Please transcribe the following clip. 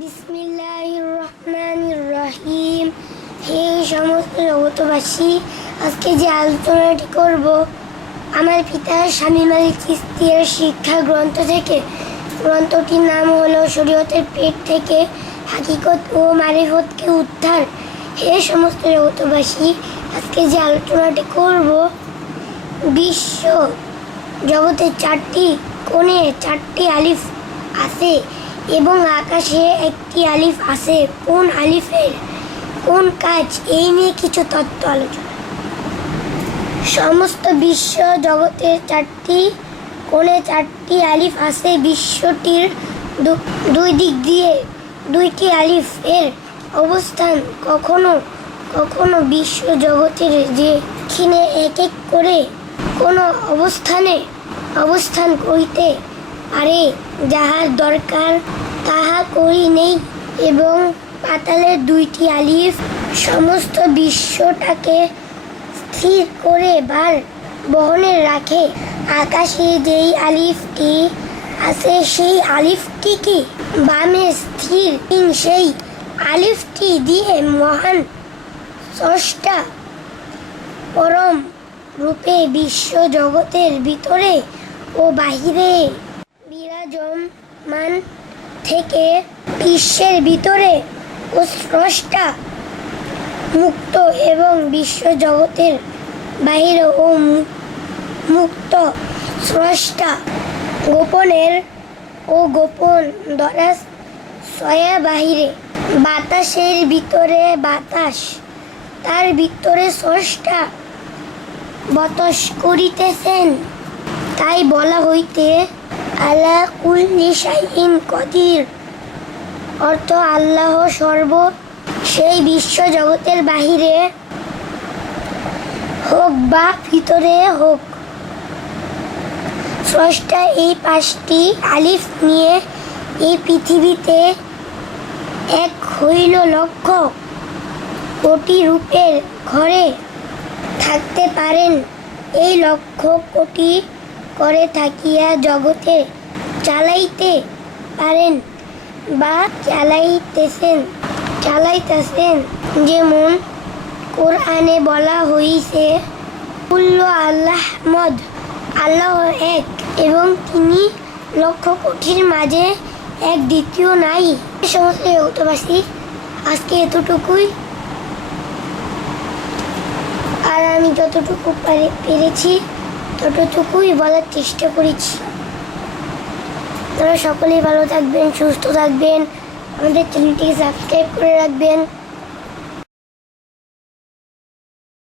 বিসমিল্লাহির রহমানির রহিম হে সমস্ত জগতবাসী আজকে যে আলোচনাটি করব, আমার পিতা স্বামী মালিক চিস্তির শিক্ষা গ্রন্থ থেকে। গ্রন্থটির নাম হলো শরীয়তের পেট থেকে হাকিকত ও মারিফতকে উদ্ধার। হে সমস্ত জগতবাসী আজকে যে আলোচনাটি করব, বিশ্ব জগতের চারটি কোণে চারটি আলিফ আছে। এবং আকাশে একটি আলিফ আছে। কোন আলিফের কোন কাজ? এই নিয়ে কিছু তত্ত্ব আলোচনা। সমস্ত বিশ্ব জগতের চারটি কোণে চারটি আলিফ আছে। বিশ্বটির দুই দিক দিয়ে দুইটি আলিফ এর অবস্থান কখনো কখনো বিশ্ব জগতের যে যেখানে এক এক করে কোনো অবস্থানে অবস্থান করিতে পারে যাহার দরকার, তাহা করি নেই এবং পাতালের দুইটি আলিফ, সমস্ত বিশ্বটাকে স্থির করে বার বহনে রাখে। আকাশে যেই আলিফটি আছে, সেই আলিফটি কি বামে স্থির সেই আলিফটি দিয়ে মহান স্রষ্টা পরম রূপে বিশ্ব জগতের ভিতরে ও বাহিরে বিরাজমান থেকে বিশ্বের ভিতরে ও স্রষ্টা মুক্ত এবং বিশ্ব জগতের বাহিরে ও মুক্ত স্রষ্টা গোপনের ও গোপন দরাজ সয়া বাহিরে। বাতাসের ভিতরে বাতাস, তার ভিতরে স্রষ্টা বতস করিতেছেন। তাই বলা হইতে আলা কুল্লি শাইইন কদির। অর্থ আল্লাহ সর্ব, সেই বিশ্ব জগতের বাহিরে হোক বা ভিতরে হোক। স্রষ্টা এই পাঁচটি আলিফ নিয়ে এই পৃথিবীতে এক হইল লক্ষ কোটি রূপের ঘরে থাকতে পারেন। এই লক্ষ কোটি করে থাকিয়া জগতে চালাইতে পারেন বা চালাইতেছেন চালাইতেছেন। যেমন কোরআনে বলা হইছে, কুল্ল আল্লাহ মদ আল্লাহ এক এবং তিনি লক্ষ কোটির মাঝে এক, দ্বিতীয় নাই। সমস্ত জগতবাসী আজকে এতটুকুই। আর আমি যতটুকু পারে- পেরেছি। ততটুকুই বলার চেষ্টা করেছি। তারা সকলেই ভালো থাকবেন, সুস্থ থাকবেন। আমাদের চ্যানেলটিকে সাবস্ক্রাইব করে রাখবেন।